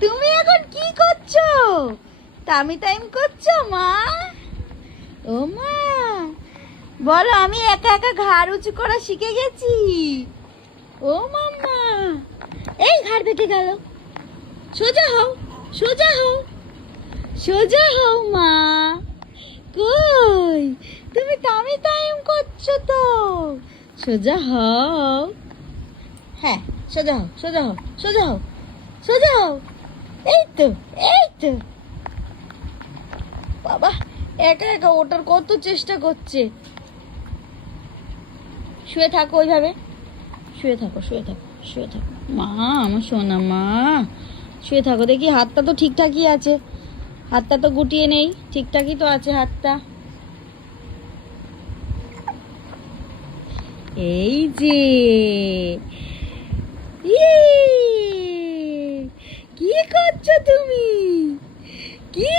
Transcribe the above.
তুমি এখন কি করছো? টামি টাইম করছো মা? ও মা, বলো আমি একা একা ঘাড় উঁচু করা শিখে গেছি। ও মাম্মা, এই ঘাড় বেঁকে গেল। সোজা হও, সোজা হও, সোজা হও মা। কই, তুমি টামি টাইম করছো তো। সোজা হও। হ্যাঁ, সোজা হও, সোজা হও, সোজা হও, সোজা হও। এই তো, এই তো। বাবা, একা একা ওঠার কত চেষ্টা করছে। শুয়ে থাকো ওইভাবে, শুয়ে থাকো, শুয়ে থাকো, শুয়ে থাকো মা, আমার সোনা মা। শুয়ে থাকো, দেখি হাতটা তো ঠিকঠাকই আছে, হাতটা তো গুটিয়ে নেই, ঠিকঠাকই তো আছে হাতটা। এই যে, ইয়ে, কি করছো তুমি? কি